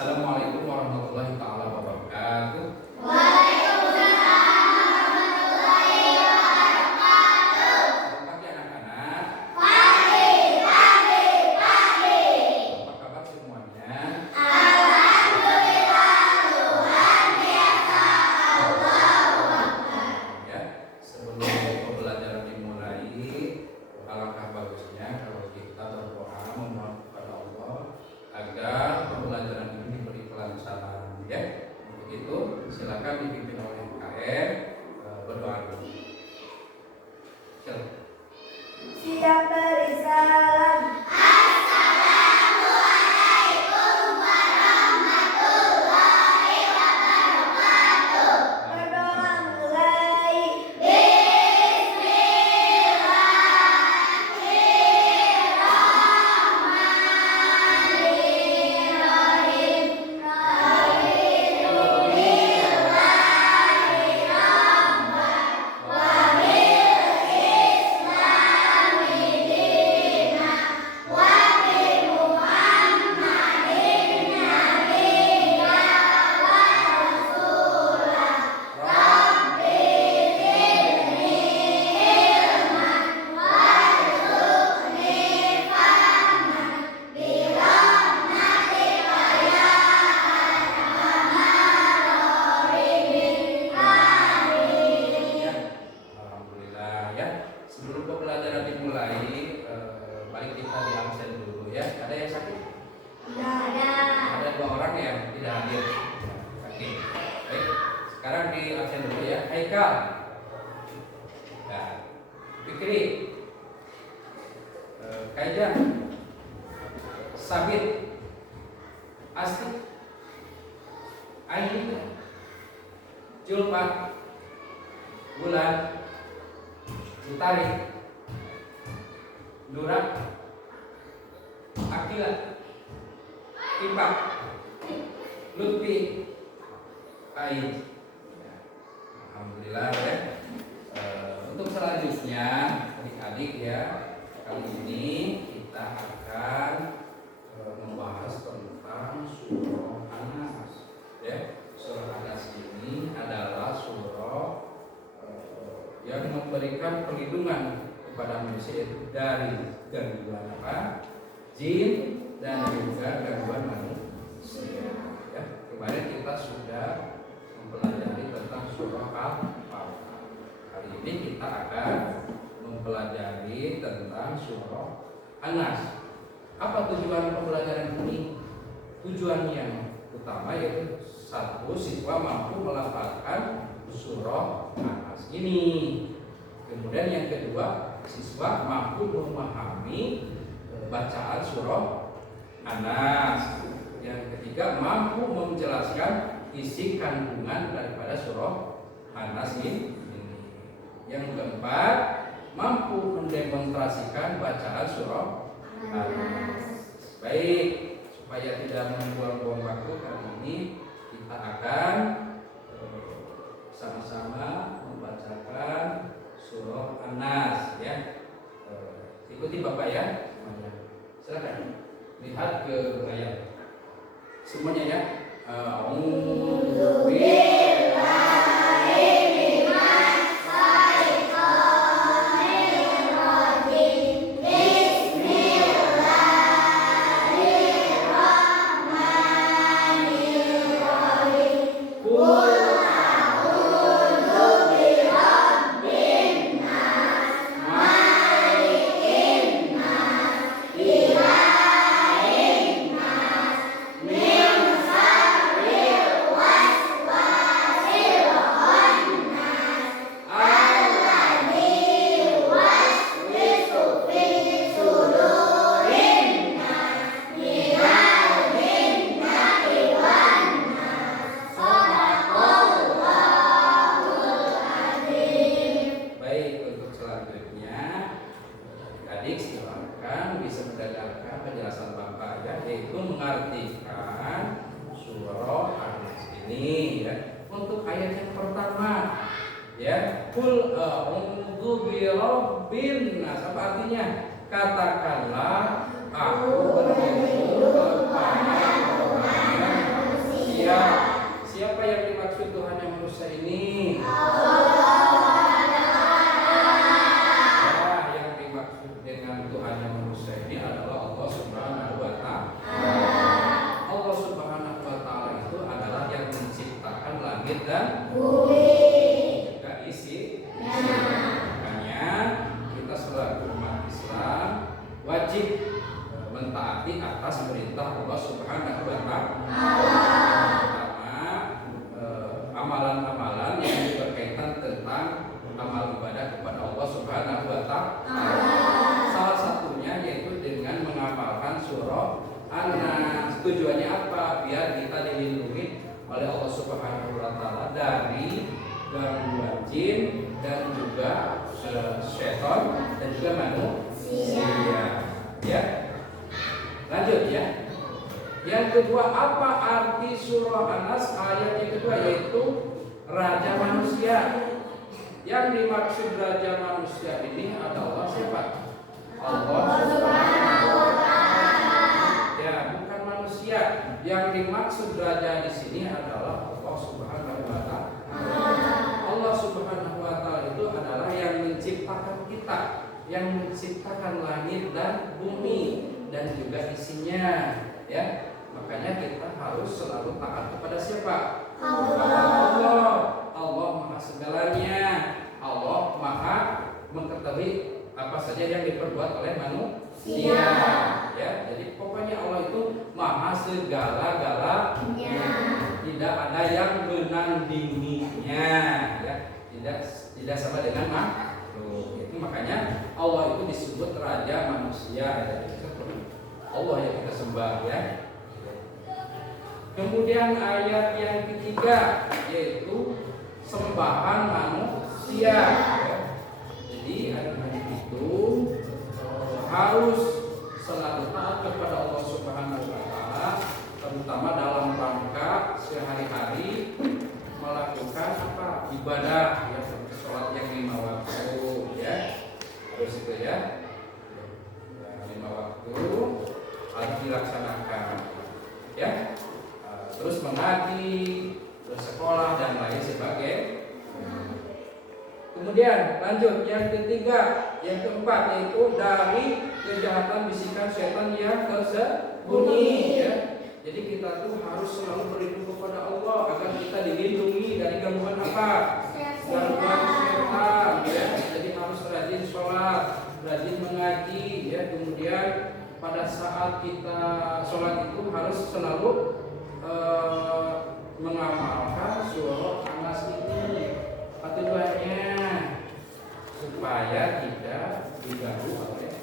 Assalamualaikum warahmatullahi taala wabarakatuh. Waalaikumsalam warahmatullahi wabarakatuh. Selamat pagi anak-anak. Pagi. Apa kabar semuanya? Alhamdulillah, luar biasa. Allahu Akbar. Ya, sebelum pembelajaran dimulai, alangkah bagusnya kalau kita berdoa memohon kepada Allah agar pembelajaran ini diberi kelancaran. Ya, untuk itu silakan dipimpin oleh KR berdoa dulu. Silakan. Siap beri salam. Assalamualaikum warahmatullahi wabarakatuh. Berdoa mulai. Ya, alhamdulillah ya. Sebelum pembelajaran dimulai, mari kita di absen dulu ya. Ada yang sakit? Ada 2 orang yang tidak hadir. Oke. Baik. Sekarang di absen dulu ya. Haikal. Ya. Fikri. Kaijan. Sabit. Astik. Aini. Julfa. Bulan. Utari. Nura. Akila. Ipak. Lutfi. Ain. Alhamdulillah ya. Untuk selanjutnya adik-adik ya, kali ini kita akan membahas tentang surah An-Nas ya. Surah An-Nas ini adalah surah yang memberikan perlindungan kepada manusia dari gangguan apa? Jin dan juga gangguan manusia. Ya, kemarin kita sudah mempelajari tentang surah Al-Falaq. Hari ini kita akan mempelajari tentang surah An-Nas. Apa tujuan pembelajaran ini? Tujuan yang utama yaitu 1, siswa mampu melafalkan surah An-Nas ini. Kemudian yang kedua, siswa mampu memahami bacaan surah An-Nas. Yang ketiga, mampu menjelaskan isi kandungan daripada surah An-Nas ini. Yang keempat, mampu mendemonstrasikan bacaan surah An-Nas. Baik, supaya tidak membuang-buang waktu, kali ini kita akan sama-sama membacakan surah An-Nas ya. Ikuti Bapak ya semuanya. Silakan lihat ke ayat. Semuanya ya. A'udzu billahi minas syaitonir rajim. Bismillahirrahmanirrahim. Qul a'udzu birabbin nas, malikin nas, ilahin nas, min syarril waswasil khannas, alladzi yuwaswisu fi sudurin nas, minal jinnati wan nas. Shadaqallahul azim. Baik, untuk selanjutnya adik silakan bisa mendengarkan penjelasan Bapak ya, yaitu mengartikan surah An-Nas ini ya. Untuk ayat yang pertama ya, qul a'udzu birabbin nas. Apa artinya? Katakanlah aku berlindung kepada perintah Allah Subhanahu wa Ta'ala. Pertama, amalan-amalan yang berkaitan tentang amal ibadah kepada Allah Subhanahu wa Ta'ala. Salah satunya yaitu dengan mengamalkan surah An-Nas. Tujuannya apa? Biar kita dilindungi oleh Allah Subhanahu wa Ta'ala dari gangguan jin dan juga syaitan dan juga manusia. Ya. Lanjut ya. Yang kedua, apa arti surah An-Nas ayat yang kedua, yaitu raja manusia. Yang dimaksud raja manusia ini adalah siapa? Allah Subhanahu wa Ta'ala. Ya, bukan manusia. Yang dimaksud raja di sini adalah Allah Subhanahu wa Ta'ala. Allah Subhanahu wa Ta'ala itu adalah yang menciptakan kita, yang menciptakan langit dan bumi dan juga isinya, ya. Makanya kita harus selalu taat kepada siapa? Allah. Allah Maha segalanya. Allah Maha mengetahui apa saja yang diperbuat oleh manusia. Ya, jadi pokoknya Allah itu Maha segala-galanya. Tidak ada yang menandinginya, ya. Tidak sama dengan makhluk. Itu makanya Allah itu disebut raja manusia, ya. Allah yang kita sembah, ya. Kemudian ayat yang ketiga yaitu sembahan manusia, ya. Jadi ayat itu harus selalu taat kepada Allah Subhanahu wa Ta'ala, terutama dalam rangka sehari-hari melakukan apa? Ibadah, ya, seperti sholat yang 5 waktu, ya. Terus itu ya, 5 waktu harus dilaksanakan, ya. Terus mengaji, terus sekolah dan lain sebagainya. Kemudian lanjut yang ketiga, yang keempat yaitu dari kejahatan bisikan setan yang tersembunyi, ya. Jadi kita tuh harus selalu berlindung kepada Allah agar kita dilindungi dari gangguan apa? Gangguan setan, ya. Jadi harus rajin sholat, rajin mengaji, ya. Kemudian pada saat kita sholat itu harus selalu mengamalkan surah An-Nas ini. Tujuannya supaya tidak diganggu oleh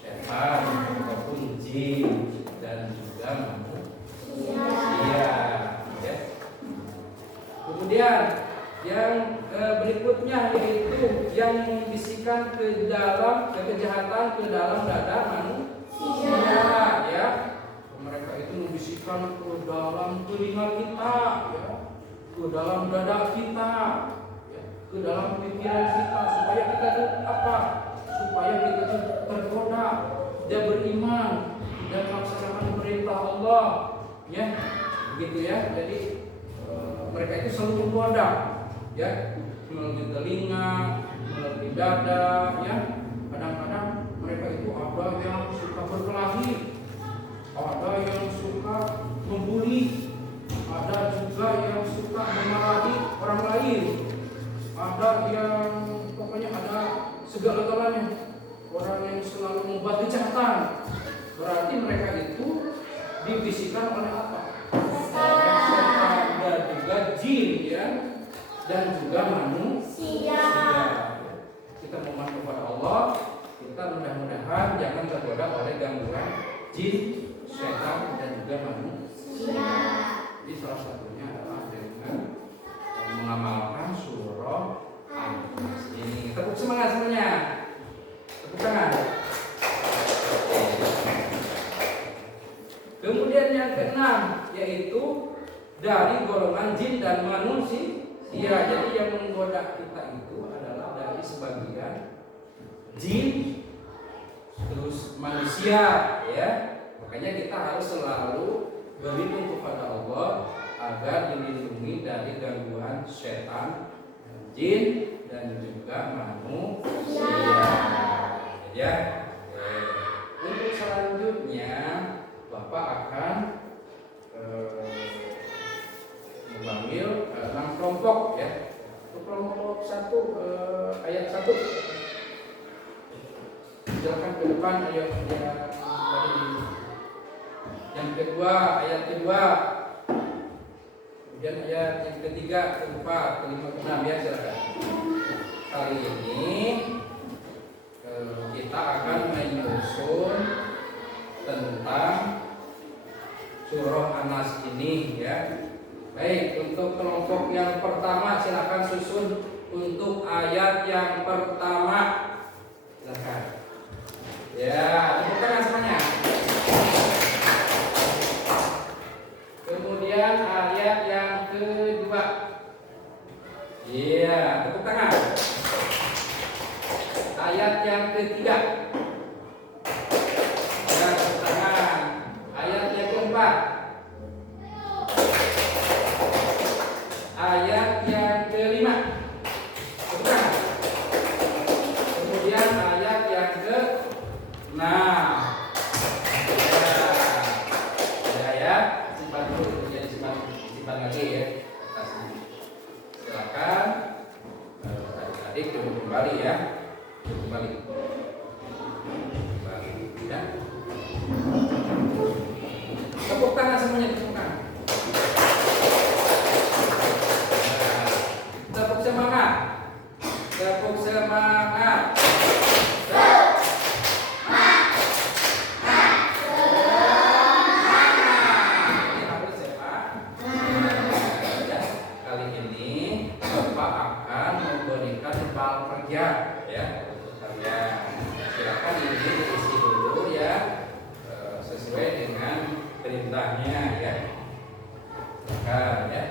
setan ataupun jin dan juga manusia, ya. Kemudian yang berikutnya yaitu yang membisikkan ke dalam kejahatan ke dalam dada manusia, ya. Mereka itu membisikkan ke dalam telinga kita, ya, ke dalam dada kita, ya, ke dalam pikiran kita, supaya kita tuh apa? Supaya kita tuh tergoda, dia beriman dan melaksanakan perintah Allah, ya, begitu ya. Jadi mereka itu selalu menggoda, ya, melalui telinga, melalui dada, ya. Kadang-kadang mereka itu ada yang suka berkelahi, ada yang suka membuli, ada juga yang suka memarahi orang lain, ada yang pokoknya ada segala-galanya. Orang yang selalu membuat kejahatan, berarti mereka itu dibisikkan oleh apa? Setan dan juga jin, ya, dan juga manusia. Kita memohon kepada Allah, kita mudah-mudahan jangan tergoda oleh gangguan jin, setan dan juga manusia. Jadi salah satunya adalah dengan mengamalkan surah An-Nas ini. Tepuk semangat semuanya. Tepuk tangan. Kemudian yang keenam yaitu dari golongan jin dan manusia. Jadi yang menggoda kita itu adalah dari sebagian jin terus manusia, ya. Makanya kita harus selalu berlindung kepada Allah agar dilindungi dari gangguan setan, jin dan juga manusia, ya. Untuk selanjutnya Bapak akan memanggil 6 kelompok, ya. Untuk kelompok 1 ayat 1. Silakan ke depan ayat yang tadi kedua, ayat kedua. Kemudian ayat yang ketiga, keempat, kelima, keenam ya silakan. Kali ini kita akan menyusun tentang surah An-Nas ini ya. Baik, untuk kelompok yang pertama silakan susun untuk ayat yang pertama. Silakan. Ya, tepuk tangan semuanya. Kemudian ayat yang kedua. Iya, tepuk tangan. Ayat yang ketiga. Ya, tepuk tangan. Ayat yang keempat. Ayat yang kelima. Tepuk tangan. Kemudian ayat yang ke-6. Ya, simpan dulu, jadi simpan lagi ya. Silakan adik-adik duduk kembali ya. Kembali ya. Tepuk tangan semuanya, tepuk tangan. Tepuk semangat. Tepuk semangat. Ini harus ya Pak. Ya, kali ini Bapak akan memberikan bal kerja ya. Ya, silakan ini diisi dulu ya, sesuai dengan perintahnya ya. Silakan ya.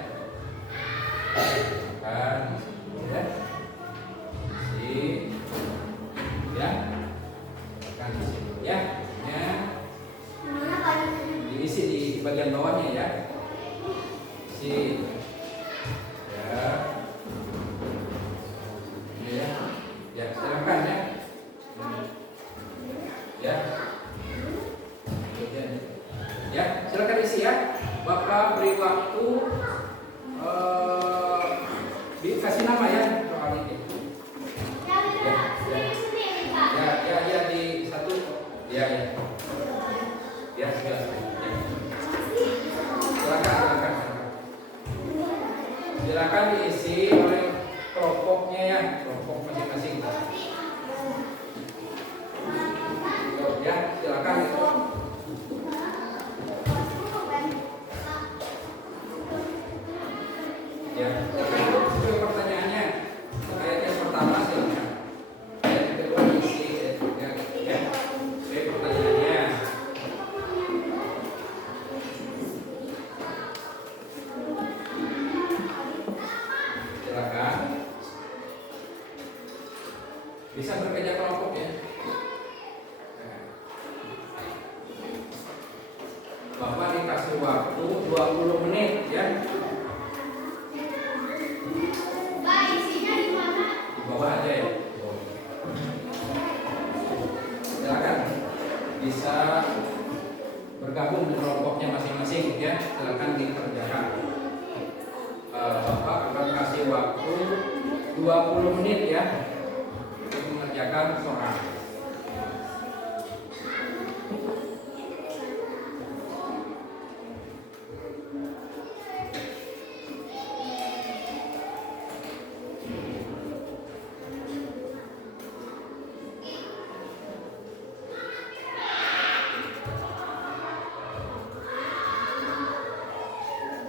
Silakan ya. Isi ya. Silakan isi dulu ya. Diisi di bagian bawahnya ya. Isi ya. Ya. Ya, silakan ya. Ya. Ya, silakan isi ya. Bapak beri waktu dikasih nama ya soal ini. Ya, di satu. Ya. Ya, sudah. Ya. Silakan. Silakan diisi oleh kelompoknya ya, kelompok masing-masing. Ya, silakan. Ya, sesuai pertanyaannya. Ayat yang pertama silakan. Ayat yang kedua isi ayat ketiga ya. Sesuai pertanyaannya. Silakan. Bisa bekerja kelompok ya. Bapak dikasih waktu 20 menit ya. Di bawah aja ya. Silakan. Bisa bergabung di kelompoknya masing-masing ya. Silakan dikerjakan. Bapak akan kasih waktu 20 menit ya untuk mengerjakan soal.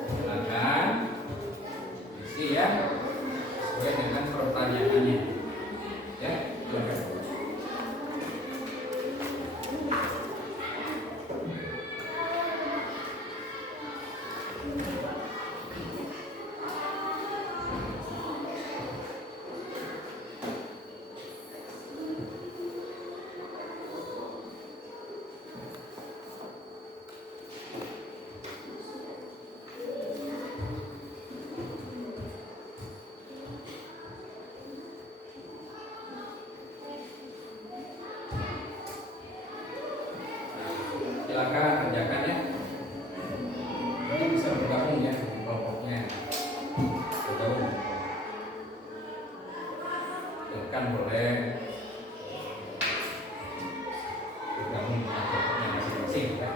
Silakan isi ya sesuai dengan pertanyaannya ya. Silakan. Silakan kerjakan ya. Nanti bisa bergabung ya kelompoknya. Bergabung. Silakan boleh bergabung dengan kelompoknya masing-masing ya.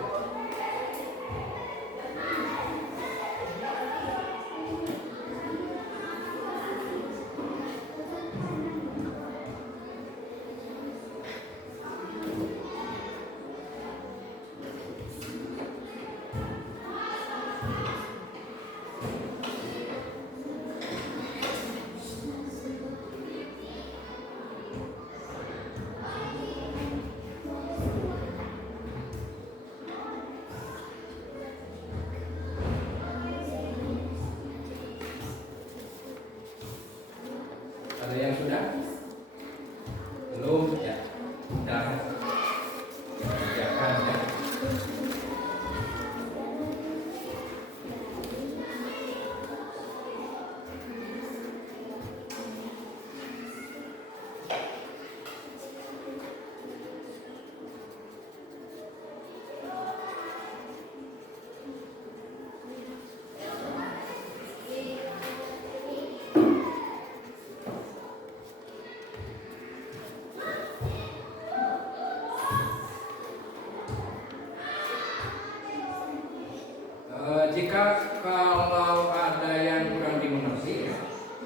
Jika kalau ada yang kurang dimengerti,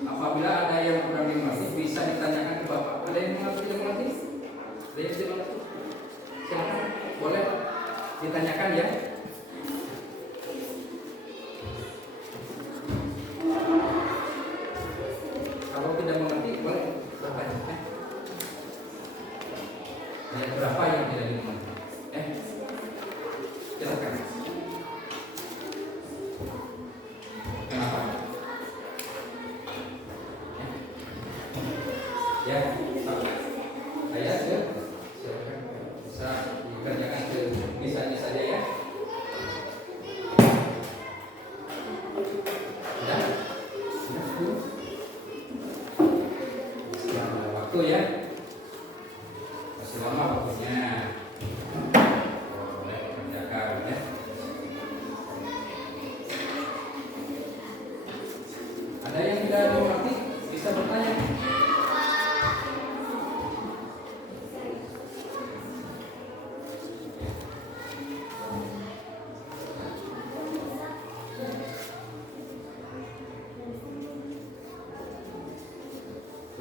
apabila ada yang kurang dimengerti bisa ditanyakan ke Bapak. Ada yang tidak mengerti? Ada yang tidak mengerti? Silakan, boleh ditanyakan ya. Kalau tidak mengerti boleh bertanya. Ada berapa yang tidak dimengerti? Silakan. Kenapa? Ya, saya silakan bisa dikerjakan misalnya saja ya. Sudah, sudah. Masih lama waktu ya. Masih lama waktunya. Boleh kerjakan ya. Ada yang tidak mengerti bisa bertanya.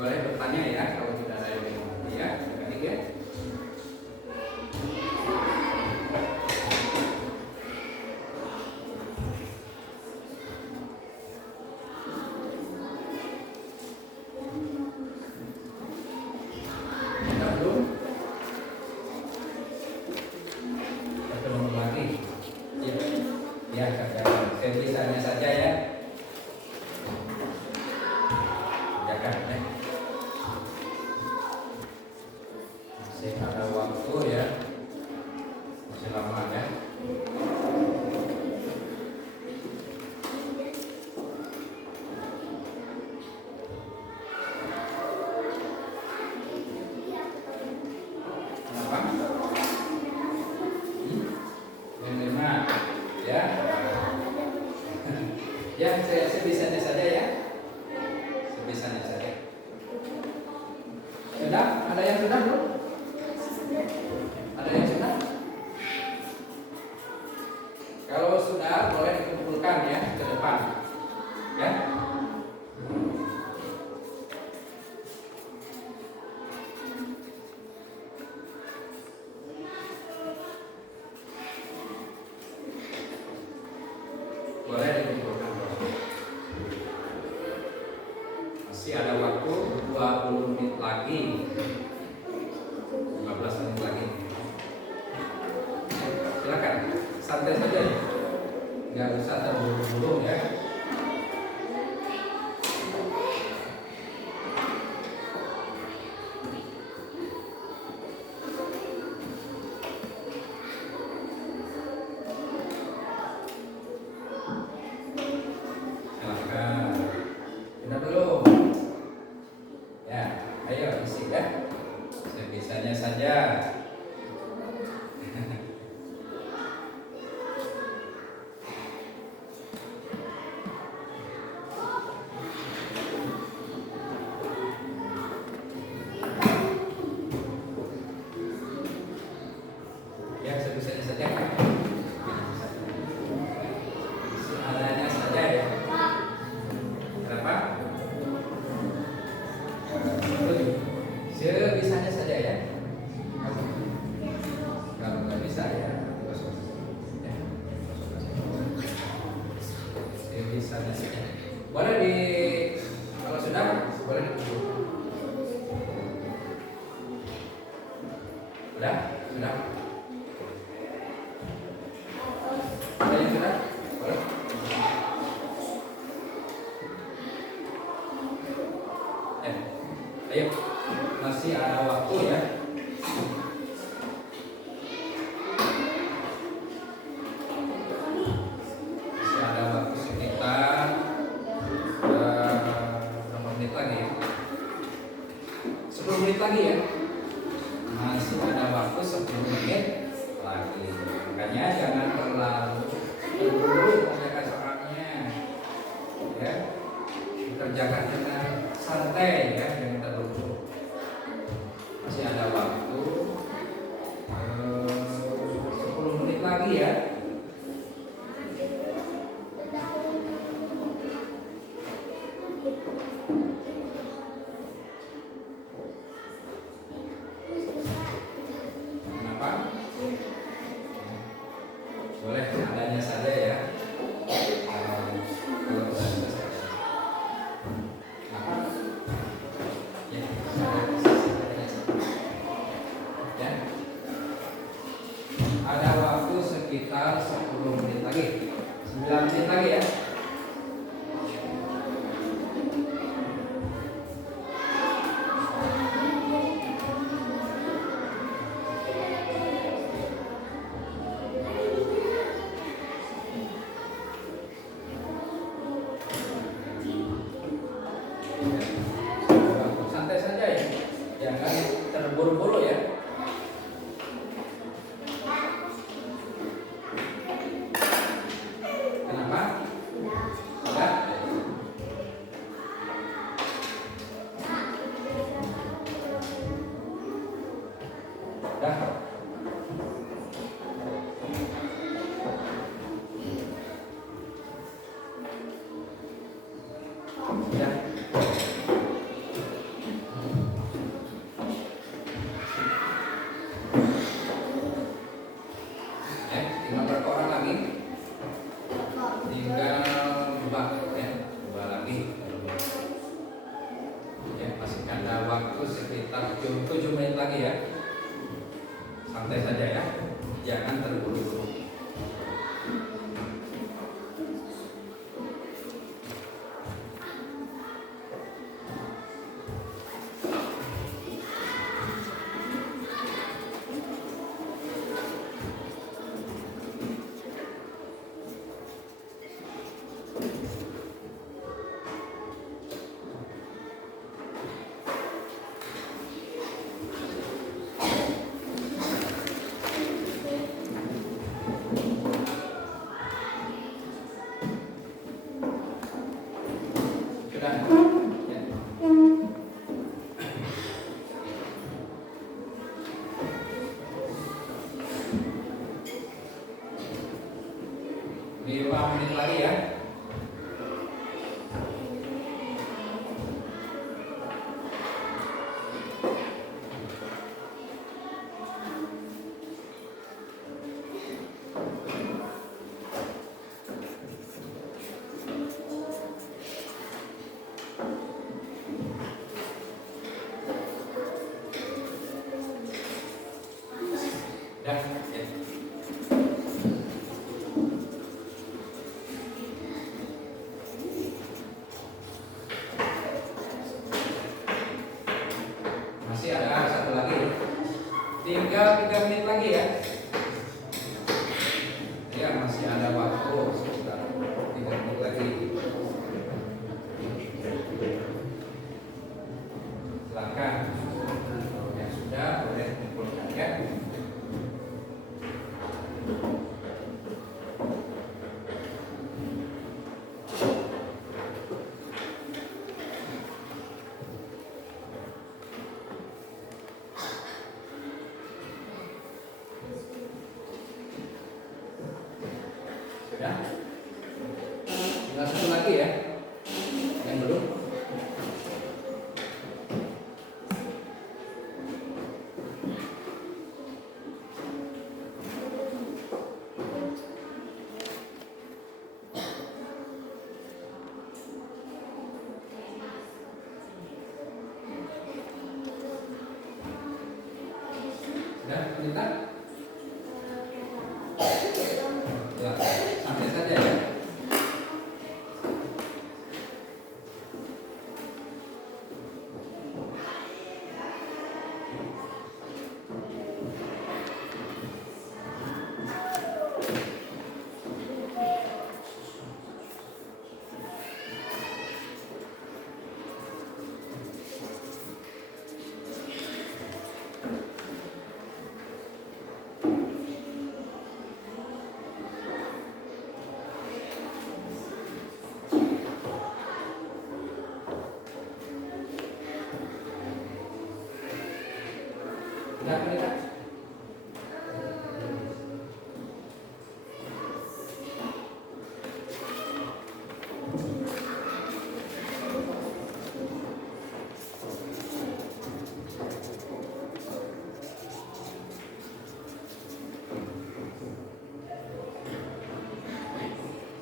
Boleh bertanya ya kalau tidak ada yang mengerti ya. Adik ya. Sudah belum? Ketemu lagi. Ya, ya kerjakan. Sebisanya saja ya. Kerjakan ya. Masih ada waktu ya. Masih lama ya. Kenapa? Yang lima ya. Ya, sebisanya saja ya. Sebisanya saja. Sudah? Ada yang sudah belum? Ada yang sudah? Kalau sudah boleh dikumpulkan ya ke depan. Ya. Boleh dikumpulkan. Masih ada waktu 20 menit lagi. 15 menit lagi. Silakan, santai saja ya. Nggak usah terburu-buru ya. Silakan. Sudah belum? Ya, ayo isi ya. Sebisanya saja. Tinggal berapa orang lagi? Tinggal 2 ya, 2 lagi. Ya, masih ada waktu sekitar 7 menit lagi ya. Santai saja ya, jangan terburu-buru. Sudah. Ya. Lima menit lagi ya. Dah, ya. Masih ada satu lagi. Tinggal 3 menit lagi ya. Ya, masih ada waktu sekitar 3 menit lagi. Silakan. Yang sudah boleh kumpulkan ya. Sudah. Tinggal satu lagi ya. Yang belum. Sudah, Pelita? Ya, santai saja ya. Sudah, Pelita?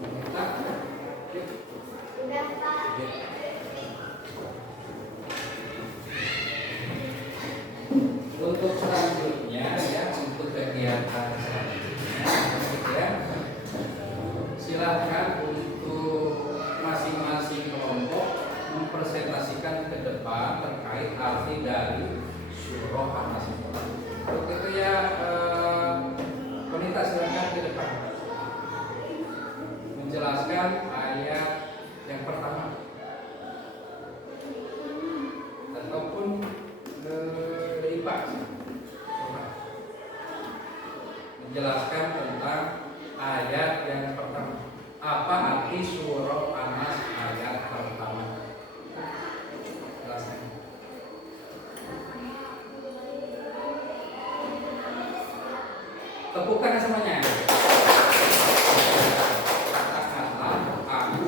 Pelita? Yuk. Sudah, Pak. Yuk. Untuk selanjutnya ya, untuk kegiatan selanjutnya ya, silakan untuk masing-masing kelompok mempresentasikan ke depan terkait arti dari surah An-Nasr. Untuk itu ya, wanita silakan ke depan menjelaskan ayat yang pertama ataupun IPA menjelaskan tentang ayat yang pertama. Apa arti surah An-Nas ayat pertama? Jelaskan. Tepuk tangan semuanya. Katakanlah aku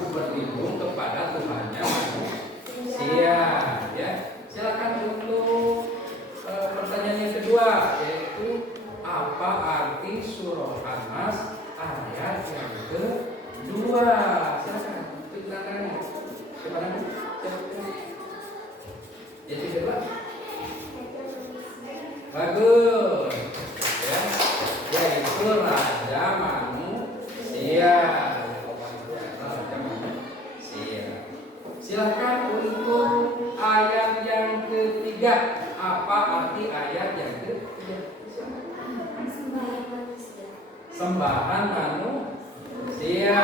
Tuhan manusia.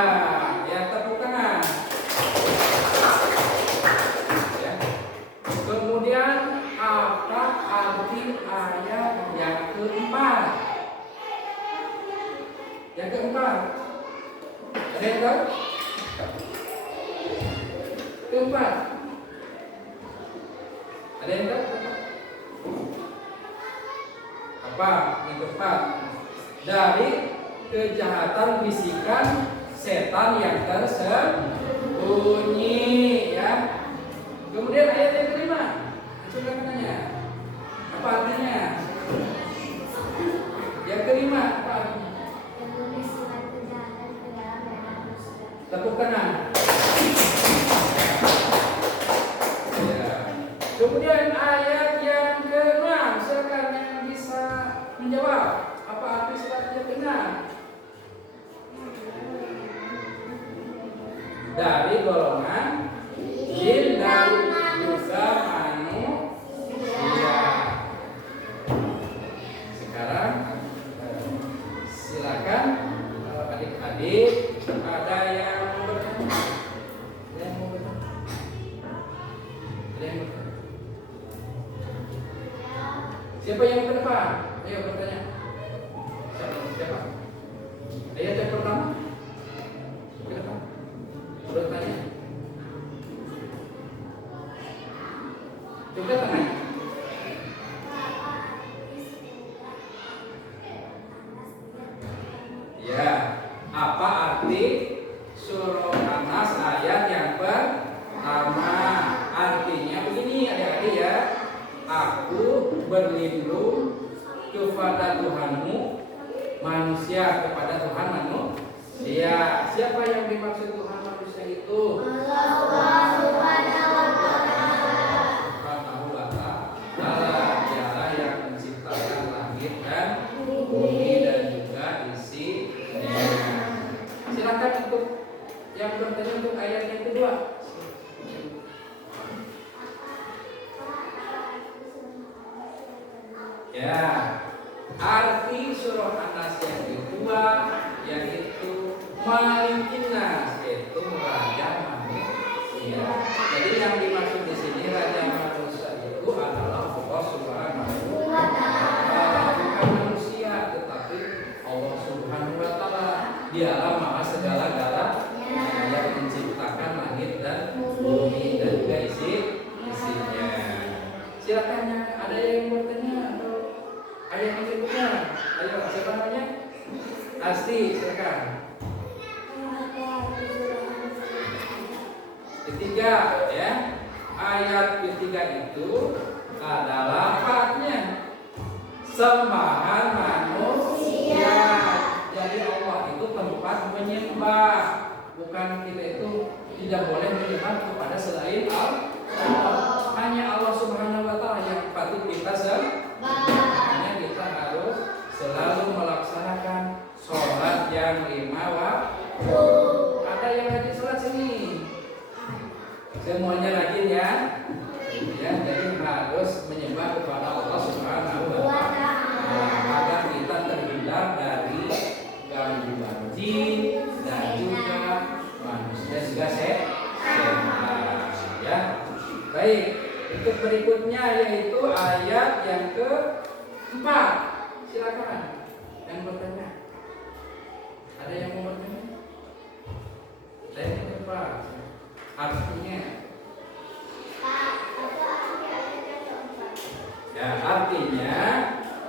Ya, tepuk tangan. Ya. Kemudian apa arti ayat yang keempat? Yang keempat, ada yang tahu? Keempat, ada yang tahu? Apa yang keempat? Dari kejahatan bisikan setan yang tersembunyi, ya. Kemudian ayat yang kelima, coba tanya, apa artinya? Yang kelima, apa artinya? Tepuk tangan. Ya. Kemudian ayat yang ke-6, silakan yang bisa menjawab. Apa arti surat yang ke-6? Dari golongan jin dan juga manusia. Sekarang silakan adik-adik, ada yang mau bertanya? Ada yang mau bertanya? Ada yang mau bertanya? Siapa yang ke depan? Ayo bertanya. Siapa? Ayat yang pertama? Ke depan. Bertanya. Coba tanya. Ya, apa arti surah An-Nas ayat yang pertama? Artinya begini adik-adik ya. Aku berlindung kepada Tuhanmu, manusia kepada Tuhan manusia. Siapa yang dimaksud Tuhan manusia itu? Allah Subhanahu wa Ta'ala. Dialah yang menciptakan langit dan bumi dan juga isinya. Silakan untuk yang bertanya untuk ayat yang kedua. Ya, arti surah An-Nas yang kedua yaitu Malikin Nas, yaitu raja manusia. Jadi yang dimaksud di sini raja manusia itu adalah Allah Subhanahu wa Ta'ala, bukan manusia, tetapi Allah Subhanahu wa Ta'ala. Dialah maha segala-galanya yang menciptakan langit dan bumi dan juga isinya. Silakan yang ada yang bertanya atau ayat yang kedua. Ayo, siapa namanya? Asti, silakan. Ketiga, ya. Ayat ketiga itu adalah artinya sembahan manusia. Jadi Allah itu tempat menyembah, bukan kita itu tidak boleh menyembah kepada selain Allah. Hanya Allah Subhanahu wa Ta'ala yang patut kita sembah. Hanya kita harus selalu melaksanakan sholat yang 5 waktu. Ada yang rajin sholat sini? Semuanya rajin ya. Ya, jadi harus menyembah kepada Allah Subhanahu wa Ta'ala agar kita terhindar dari gangguan jin dan juga manusia juga sehat. Ya. Baik, untuk berikutnya yaitu ayat yang ke-4. Silakan yang bertanya. Ada yang mau bertanya? Ayat yang ke-4. Artinya ya, artinya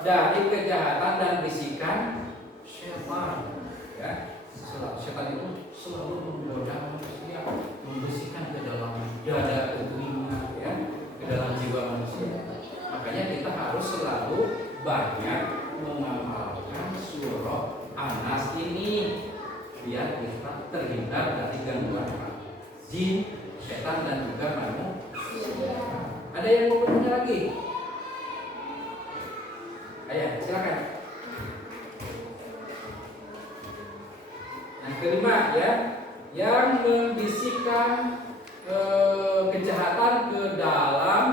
dari kejahatan dan bisikan setan. Ya, setan itu selalu menggoda manusia, membisikkan ke dalam dada, ke telinga, ya, ke dalam jiwa manusia. Makanya kita harus selalu banyak mengamalkan surah An-Nas ini biar kita terhindar dari gangguan jin, setan dan juga manusia. Ada yang mau bertanya lagi? Ayo, silakan. Yang kelima ya, yang membisikkan kejahatan ke dalam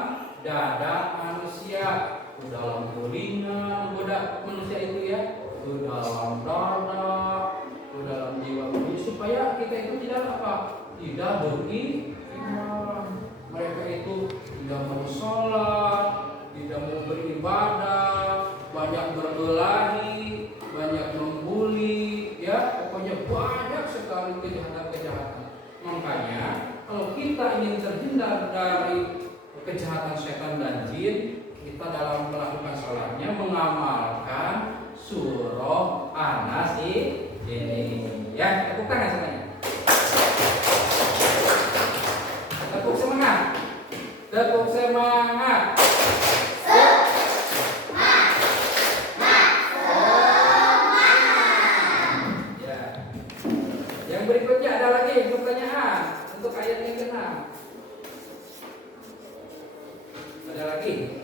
dada manusia, ke dalam telinga, menggoda manusia itu ya, ke dalam dada, supaya kita itu tidak apa? Tidak beriman. Mereka itu tidak mau sholat, tidak mau beribadah, banyak berbelahi, banyak membuli, ya pokoknya banyak sekali kejahatan-kejahatan. Makanya kalau kita ingin terhindar dari kejahatan setan dan jin, kita dalam melakukan sholatnya mengamalkan surah An-Nas ini. Ya, tepuk tangan semuanya. Tepuk semangat. Tepuk semangat. Ya. Yang berikutnya ada lagi pertanyaan untuk ayat yang ke-6. Ada lagi?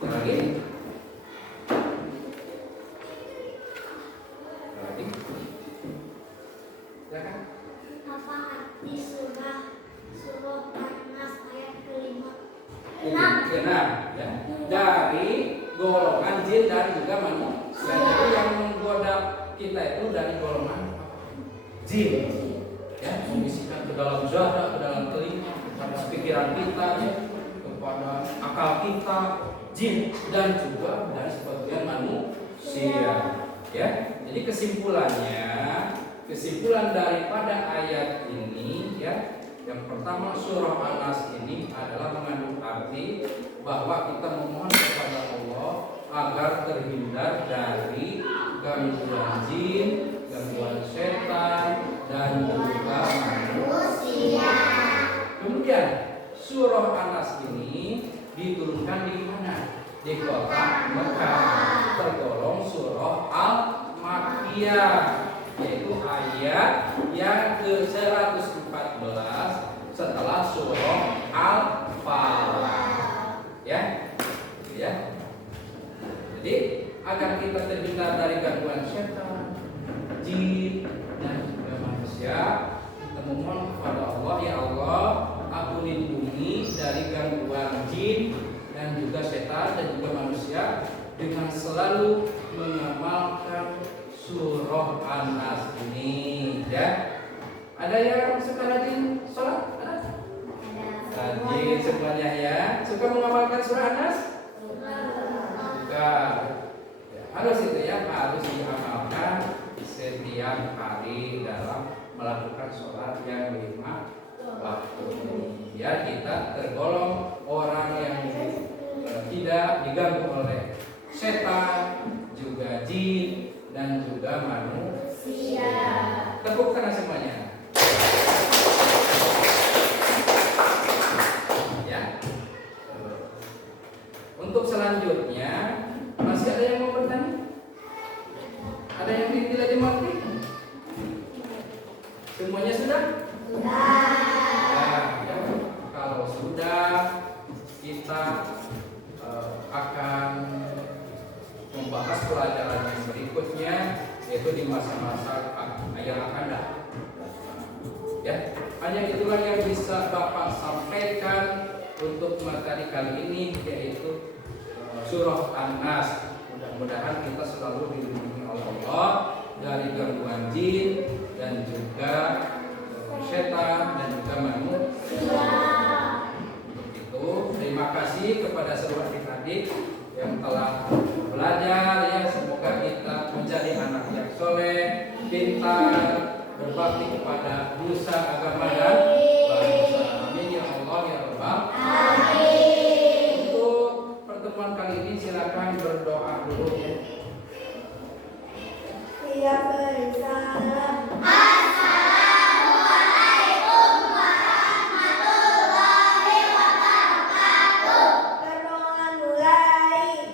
Ada lagi? Ada lagi? Silakan. Apa arti surah An-Nas ayat ke-5? Ke-6 ya. Dari golongan jin dan juga manusia. Jadi yang menggoda kita itu dari golongan jin. Ya, membisikkan ke dalam zahra, ke dalam telinga, kepada pikiran kita, ya, kepada akal kita, jin dan juga dari sebagian manusia. Ya, jadi kesimpulan daripada ayat ini, ya, yang pertama surah An-Nas ini adalah mengandung arti bahwa kita memohon kepada Allah agar terhindar dari gangguan jin, gangguan setan, dan juga manusia. Kemudian surah An-Nas ini diturunkan di mana? Di kota Mekah, tergolong surah Al-Makkiyah, yaitu ayat yang ke-114 setelah surah Al-Falaq. Ya. Ya. Jadi agar kita terhindar dari gangguan setan, jin, dan juga manusia, kita memohon kepada Allah, ya Allah, aku lindungi dari gangguan jin dan juga setan dan juga manusia dengan selalu mengamalkan surah An-Nas ini, ya. Ada yang suka rajin sholat? Ada? Rajin semuanya, ya. Suka mengamalkan surah An-Nas? Suka. Ya, harus itu, ya, harus diamalkan setiap hari dalam melakukan sholat yang 5 waktu. Ya, kita tergolong orang yang tidak diganggu oleh setan, juga jin, dan juga manusia. Tepuk tangan semuanya. Ya. Untuk selanjutnya masih ada yang mau bertanya? Ada yang tidak dimengerti? Semuanya sudah? Ya, kalau sudah, kita akan membahas pelajaran yang berikutnya, yaitu di masa-masa yang akan datang. Ya, hanya itulah yang bisa Bapak sampaikan untuk materi kali ini, yaitu surah An-Nas. Mudah-mudahan kita selalu dilindungi oleh Allah dari gangguan jin dan juga setan dan juga manusia. Untuk itu, terima kasih kepada seluruh adik-adik yang telah belajar, ya. Semoga kita menjadi anak yang soleh, pintar, berbakti kepada nusa, agama, dan bangsa. Amin ya Allah ya Rabbal alamin. Untuk pertemuan kali ini silakan berdoa dulu, ya. Siap bersalam. Permohonan mulai.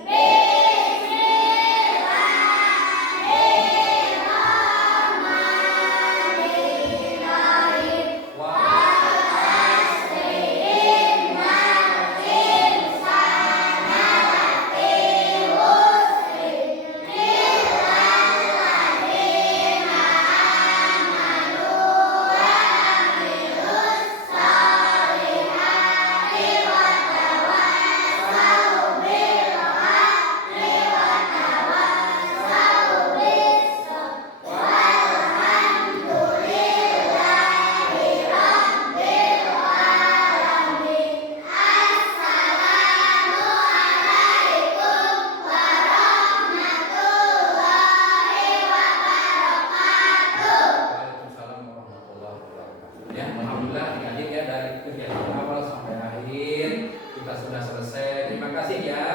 Ya, alhamdulillah adik-adik ya dari kegiatan awal sampai akhir kita sudah selesai. Terima kasih ya.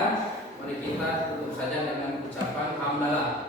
Mari kita tutup saja dengan ucapan hamdalah.